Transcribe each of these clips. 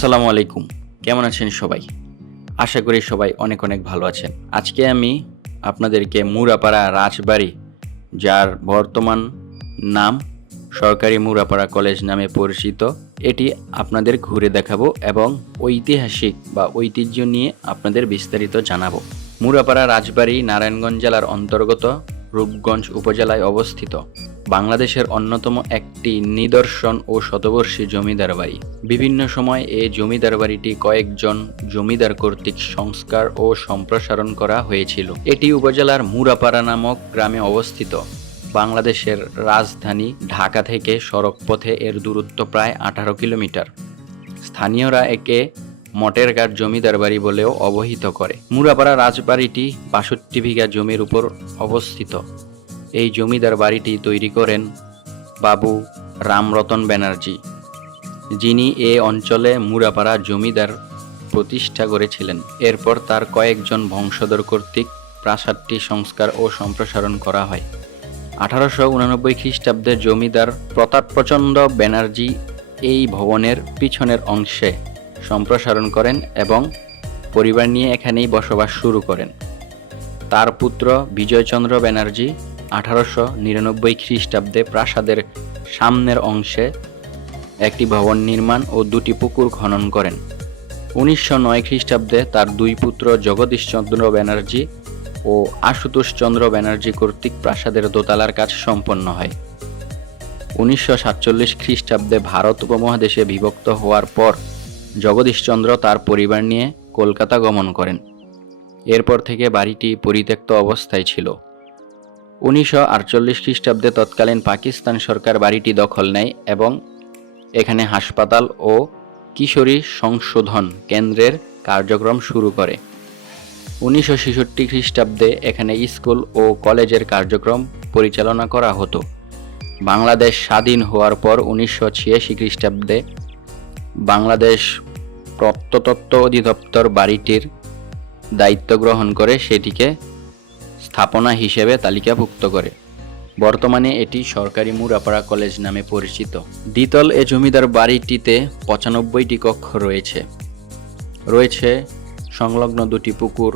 আসসালামু আলাইকুম। কেমন আছেন সবাই? আশা করি সবাই অনেক অনেক ভালো আছেন। আজকে আমি আপনাদেরকে মুরাপাড়া রাজবাড়ি, যার বর্তমান নাম সরকারি মুরাপাড়া কলেজ নামে পরিচিত, এটি আপনাদের ঘুরে দেখাবো এবং ঐতিহাসিক বা ঐতিহ্য নিয়ে আপনাদের বিস্তারিত জানাবো। মুরাপাড়া রাজবাড়ি নারায়ণগঞ্জ জেলার অন্তর্গত রূপগঞ্জ উপজেলায় অবস্থিত। বাংলাদেশের অন্যতম একটি নিদর্শন ও শতবর্ষী জমিদার বাড়ি। বিভিন্ন সময় এই জমিদার বাড়িটি কয়েকজন জমিদার কর্তৃক সংস্কার ও সম্প্রসারণ করা হয়েছিল। এটি উপজেলার মুরাপাড়া নামক গ্রামে অবস্থিত। বাংলাদেশের রাজধানী ঢাকা থেকে সড়কপথে এর দূরত্ব প্রায় 18 কিলোমিটার। স্থানীয়রা একে মটের ঘাট জমিদার বাড়ি বলেও অবহিত করে। মুরাপাড়া রাজবাড়িটি 62 বিঘা জমির উপর অবস্থিত। এই জমিদার বাড়িটি তৈরি করেন বাবু রামরতন ব্যানার্জি, যিনি এ অঞ্চলে মুরাপাড়া জমিদার প্রতিষ্ঠা করেছিলেন। এরপর তার কয়েকজন বংশধর কর্তৃক প্রাসাদটি সংস্কার ও সম্প্রসারণ করা হয়। 1889 খ্রিস্টাব্দে জমিদার প্রতাপচন্দ্র ব্যানার্জি এই ভবনের পিছনের অংশে সম্প্রসারণ করেন এবং পরিবার নিয়ে এখানেই বসবাস শুরু করেন। তার পুত্র বিজয়চন্দ্র ব্যানার্জি 1899 খ্রিস্টাব্দে প্রাসাদের সামনের অংশে একটি ভবন নির্মাণ ও 2টি পুকুর খনন করেন। 1909 খ্রিস্টাব্দে তার দুই পুত্র জগদীশচন্দ্র ব্যানার্জি ও আশুতোষচন্দ্র ব্যানার্জি কর্তৃক প্রাসাদের দোতলার কাজ সম্পন্ন হয়। 1947 খ্রিস্টাব্দে ভারত উপমহাদেশে বিভক্ত হওয়ার পর জগদীশচন্দ্র তার পরিবার নিয়ে কলকাতা গমন করেন। এরপর থেকে বাড়িটি পরিত্যক্ত অবস্থায় ছিল। 1948 খ্রিস্টাব্দে তৎকালীন পাকিস্তান সরকার বাড়িটি দখল নেয় এবং এখানে হাসপাতাল ও কিশোরী সংশোধন কেন্দ্রের কার্যক্রম শুরু করে। 1966 খ্রিস্টাব্দে এখানে স্কুল ও কলেজের কার্যক্রম পরিচালনা করা হতো। বাংলাদেশ স্বাধীন হওয়ার পর 1986 খ্রিস্টাব্দে বাংলাদেশ প্রত্নতত্ত্ব অধিদপ্তর বাড়িটির দায়িত্ব গ্রহণ করে সেটিকে স্থাপনা হিসেবে তালিকাভুক্ত করে। বর্তমানে এটি সরকারি মুরাপাড়া কলেজ নামে পরিচিত। দ্বিতল এ জমিদার বাড়িটিতে 95টি কক্ষ রয়েছে সংলগ্ন 2টি পুকুর।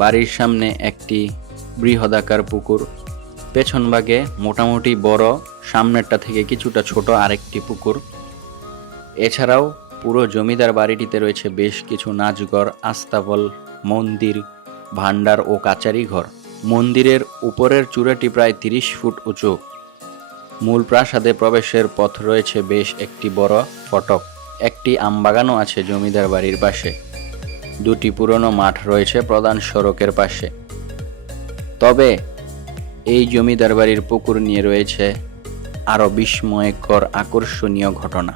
বাড়ির সামনে একটি বৃহদাকার পুকুর, পেছনভাগে মোটামুটি বড়, সামনেরটা থেকে কিছুটা ছোট আরেকটি পুকুর। এছাড়াও পুরো জমিদার বাড়িটিতে রয়েছে বেশ কিছু নাচঘর, আস্তাবল, মন্দির, ভান্ডার ও কাচারি ঘর। মন্দিরের উপরের চূড়াটি প্রায় 30 ফুট উঁচু। মূল প্রাসাদে প্রবেশের পথ রয়েছে বেশ একটি বড় ফটক। একটি আমবাগানও আছে জমিদার বাড়ির পাশে। 2টি পুরনো মাঠ রয়েছে প্রধান সড়কের পাশে। তবে এই জমিদার বাড়ির পুকুর নিয়ে রয়েছে আরও বিস্ময়কর আকর্ষণীয় ঘটনা।